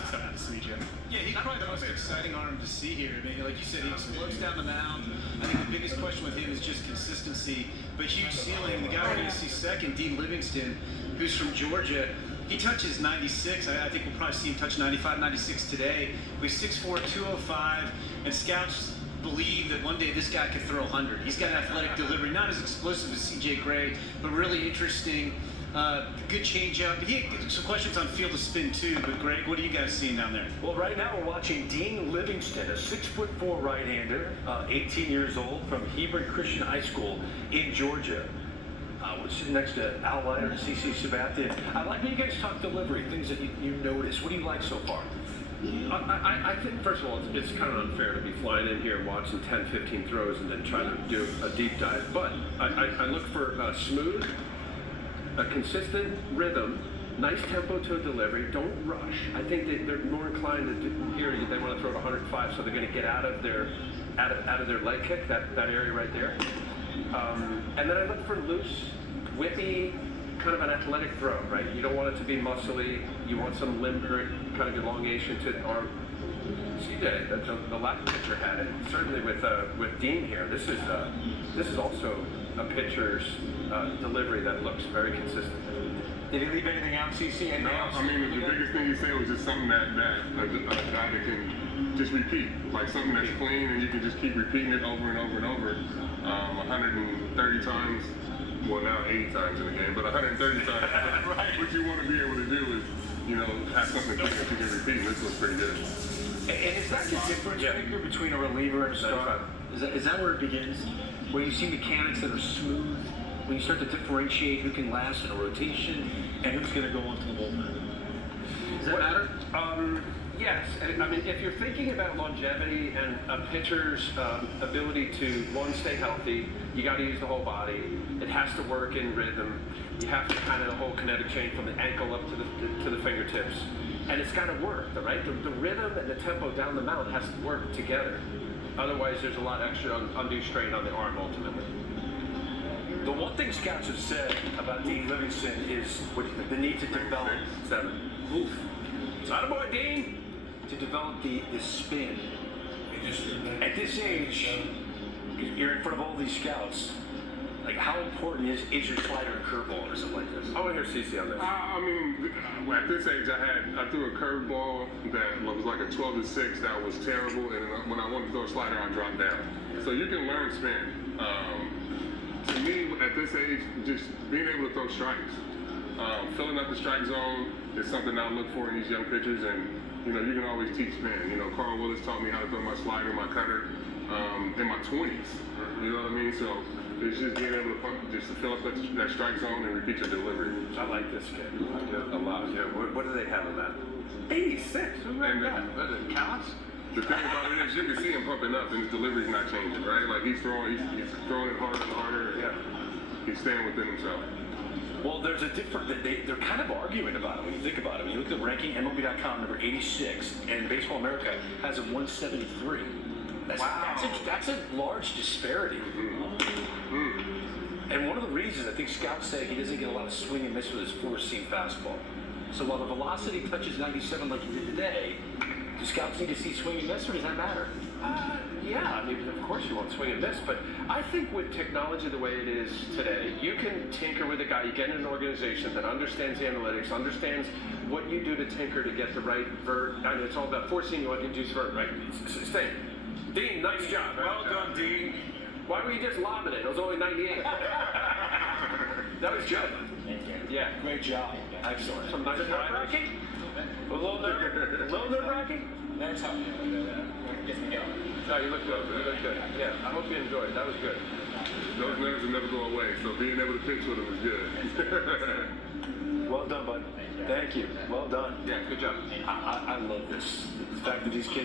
excited to see, Jim. Yeah, he's probably the most exciting arm to see here. I mean, like you said, he explodes down the mound. I think the biggest question with him is just consistency, but huge ceiling. The guy we're going to see second, Dean Livingston, who's from Georgia, he touches 96. I think we'll probably see him touch 95, 96 today. He's 6'4", 205, and scouts believe that one day this guy could throw 100. He's got an athletic delivery, not as explosive as CJ Gray, but really interesting. Good changeup. He had some questions on field of spin too, but Greg, what are you guys seeing down there? Well, right now we're watching Dean Livingston, a 6'4" right-hander, 18 years old, from Hebron Christian High School in Georgia. We're sitting next to Al Leiter and CC Sabathia. I like when you guys talk delivery, things that you notice. What do you like so far? I think, first of all, it's kind of unfair to be flying in here and watching 10, 15 throws and then trying to do a deep dive. But I look for smooth, a consistent rhythm, nice tempo to a delivery. Don't rush. I think they're more inclined to do, here. They want to throw it 105, so they're going to get out of their leg kick, that area right there. And then I look for loose, whippy, kind of an athletic throw, right? You don't want it to be muscly. You want some limber kind of elongation to the arm. CJ, the last pitcher had it. Certainly with Dean here, this is also a pitcher's delivery that looks very consistent. Did he leave anything out, CC? No, I mean, the biggest thing he said was just something that a guy that can just repeat, like something that's clean and you can just keep repeating it over and over and over, 130 times. Well, now 80 times in the game, but 130 times. Right. What you want to be able to do is, have something clean that you can repeat, and this looks pretty good. And is that the difference, Victor, between a reliever and a starter? Is that where it begins? Where you see mechanics that are smooth, when you start to differentiate who can last in a rotation and who's going to go into the bullpen? Does that matter? Yes. I mean, if you're thinking about longevity and a pitcher's ability to, one, stay healthy, you got to use the whole body. It has to work in rhythm. You have to kind of the whole kinetic chain from the ankle up to the fingertips. And it's got to work, right? The rhythm and the tempo down the mound has to work together. Otherwise, there's a lot extra undue strain on the arm ultimately. The one thing scouts have said about Dean Livingston is the need to develop 7. Oof. It's not a boy, Dean. To develop the spin. At this age, you're in front of all these scouts. Like, how important is your slider and curveball or something like this? I want to hear CC on this. I mean, at this age, I threw a curveball that was like a 12-6 that was terrible, and when I wanted to throw a slider, I dropped down. So you can learn spin. To me, at this age, just being able to throw strikes, filling up the strike zone is something I look for in these young pitchers, and you can always teach spin. Carl Willis taught me how to throw my slider, my cutter, in my 20s. You know what I mean? So it's just being able to fill up that strike zone and repeat your delivery. I like this kid. I do a lot. Yeah. What do they have in that? 86. Who's that guy? What is it, Counts? The thing about it is you can see him pumping up and his delivery's not changing, right? Like he's throwing it harder and harder. And he's staying within himself. Well, there's a different. They're kind of arguing about it when you think about it. When you look at the ranking, MLB.com number 86, and Baseball America has a 173. That's a large disparity. And one of the reasons I think scouts say he doesn't get a lot of swing and miss with his four-seam fastball. So while the velocity touches 97 like he did today, do scouts need to see swing and miss, or does that matter? Yeah, I mean, of course you want swing and miss, but I think with technology the way it is today, you can tinker with a guy. You get in an organization that understands the analytics, understands what you do to tinker to get the right vert. I mean, it's all about forcing you to induce vert, right? Stay. Dean, nice job. Well done, Dean. Why were you just lobbing it? It was only 98. That was good. Yeah. Great job. Excellent. Some nice nerve-wracking? A little nerve-wracking? That's how get me going. No, you look good. You look good. Yeah, I hope you enjoyed it. That was good. Those nerves will never go away, so being able to pitch with them is good. Well done, bud. Thank you. Well done. Yeah, good job. I love this. The fact that these kids are